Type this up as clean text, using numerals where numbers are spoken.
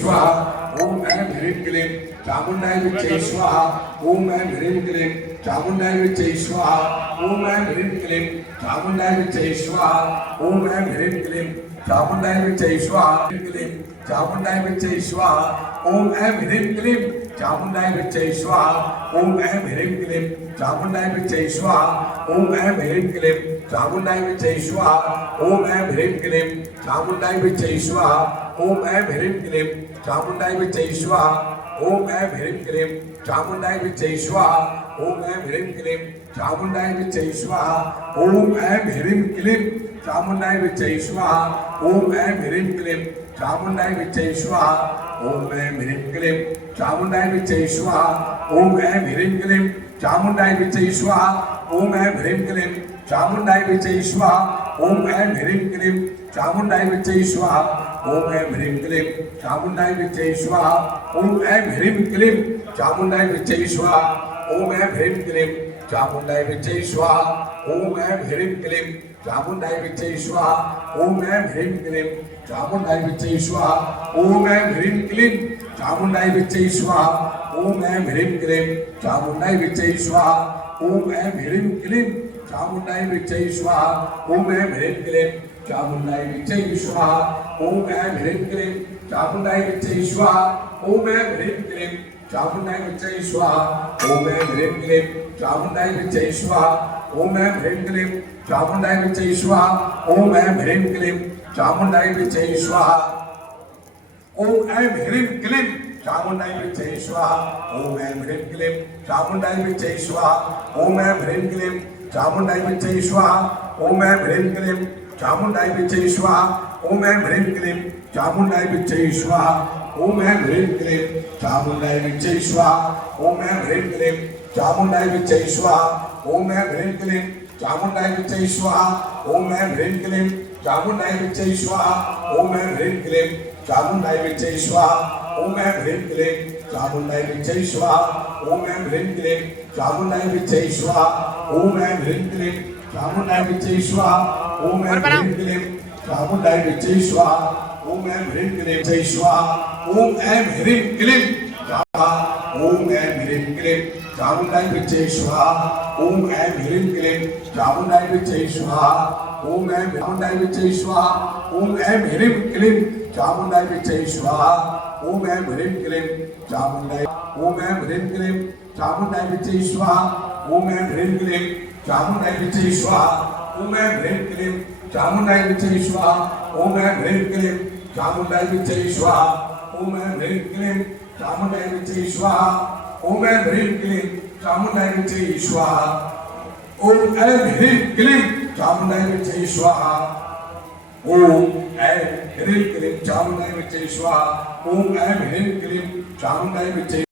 स्वाहा ओम ऐं ह्रीं क्लीं चामुण्डाय विच्चे स्वाहा ओम ऐं ह्रीं क्लीं चामुण्डाय विच्चे स्वाहा ओम ऐं ह्रीं क्लीं चामुण्डाय विच्चे स्वाहा ओम ऐं ह्रीं क्लीं चामुण्डाय विच्चे स्वाहा क्लीं चामुण्डाय विच्चे स्वाहा ओम ऐं ह्रीं क्लीं चामुण्डाय विच्चे स्वाहा ओम ऐं ह्रीं क्लीं चामुण्डाय विच्चे स्वाहा ओम ऐं ह्रीं क्लीं चामुण्डाय विच्चे स्वाहा ओम ऐं ह्रीं क्लीं चामुण्डाय विच्चे स्वाहा ओम ऐं ह्रीं क्लीं चामुण्डाय विच्चे स्वाहा ओम ऐं ह्रीं क्लीं चामुण्डाय विच्चे स्वाहा ओम ऐं ह्रीं क्लीं चामुण्डाय विच्चे स्वाहा ओम ऐं ह्रीं क्लीं चामुण्डाय विच्चे स्वाहा ओम ऐं ह्रीं क्लीं चामुण्डाय विच्चे स्वाहा ओम ऐं ह्रीं क्लीं चामुण्डाय विच्चे स्वाहा ओम ऐं ह्रीं क्लीं चामुण्डाय विच्चे स्वाहा ओम ऐं ह्रीं क्लीं चामुण्डाय विच्चे स्वाहा ओम ऐं ह्रीं क्लीं चामुण्डाय विच्चे स्वाहा ओम ऐं ह्रीं क्लीं चामुण्डाय विच्चे स्वाहा ओम ऐं ह्रीं क्लीं चामुण्डाय विच्चे स्वाहा ओम ऐं ह्रीं क्लीं चामुण्डाय विच्चे स्वाहा ओम ऐं ह्रीं क्लीं चामुण्डाय विच्चे स्वाहा ओम ऐं ह्रीं क्लीं चामुण्डाय विच्चे स्वाहा ओम ऐं ह्रीं क्लीं चामुण्डाय विच्चे स्वाहा ओम ऐं ह्रीं क्लीं चामुण्डाय विच्चे स्वाहा ओम ऐं ह्रीं क्लीं चामुण्डाय विच्चे स्वाहा ओम ऐं ह्रीं क्लीं चामुण्डाय विच्चे स्वाहा ओम ऐं ह्रीं क्लीं चामुण्डाय विच्चे स्वाहा ओम ऐं ह्रीं क्लीं चामुण्डाय विच्चे स्वाहा ओम ऐं ह्रीं क्लीं चामुण्डाय विच्चे स्वाहा ओम ऐं ह्रीं क्लीं चामुण्डाय विच्चे स्वाहा ओम ऐं ह्रीं क्लीं चामुण्डाय विच्चे स्वाहा ओम ऐं ह्रीं क्लीं चामुण्डाय विच्चे स्वाहा ओम ऐं ह्रीं क्लीं चामुण्डाय विच्चे स्वाहा ओम ऐं ह्रीं क्लीं चामुण्डाय विच्चे स्वाहा ओम ऐं ह्रीं क्लीं चामुण्डाय विच्चे स्वाहा ओम ऐं ह्रीं क्लीं चामुण्डाय विच्चे स्वाहा ओम ऐं ह्रीं क्लीं चामुण्डाय विच्चे स्वाहा ओम ऐं ह्रीं क्लीं चामुण्डाय विच्चे स्वाहा ओम ऐं ह्रीं क्लीं चामुण्डाय विच्चे स्वाहा ओम ऐं ह्रीं क्लीं चामुण्डाय विच्चे स्वाहा ओम ऐं ह्रीं क्लीं चामुण्डाय विच्चे स्वाहा ओम ऐं ह्रीं क्लीं चामुण्डाय विच्चे स्वाहा ओम ऐं ह्रीं क्लीं चामुण्डाय विच्चे स्वाहा ओम ऐं ह्रीं क्लीं चामुण्डाय विच्चे स्वाहा ओम ऐं ह्रीं क्लीं चामुण्डाय विच्चे स्वाहा ओम ऐं ह्रीं क्लीं विच्चे स्वाहा ओम ऐं ह्रीं क्लीं ओम ऐं ह्रीं क्लीं चामुण्डाय विच्चे स्वाहा ओम ऐं ह्रीं क्लीं चामुण्डाय विच्चे स्वाहा ओम ऐं चामुण्डाय विच्चे स्वाहा ओम ऐं ह्रीं क्लीं चामुण्डाय विच्चे स्वाहा ओम ऐं ह्रीं क्लीं चामुण्डाय ओम ऐं ह्रीं क्लीं चामुण्डाय विच्चे स्वाहा ओम ऐं ह्रीं क्लीं चामुण्डाय विच्चे स्वाहा ओम ऐं ह्रीं क्लीं चामुण्डाय विच्चे स्वाहा ओम ऐं ह्रीं क्लीं चामुण्डाय विच्चे स्वाहा ओम ऐं ह्रीं क्लीं चामुण्डाय विच्चे स्वाहा ओम ऐं ह्रीं क्लीं चामुण्डाय विच्चे स्वाहा ओम ऐं ह्रीं क्लीं चामुण्डाय विच्चे स्वाहा ओम ऐं ह्रीं क्लीं चामुण्डाय विच्चे स्वाहा ओम ऐं ह्रीं क्लीं चामुण्डाय विच्चे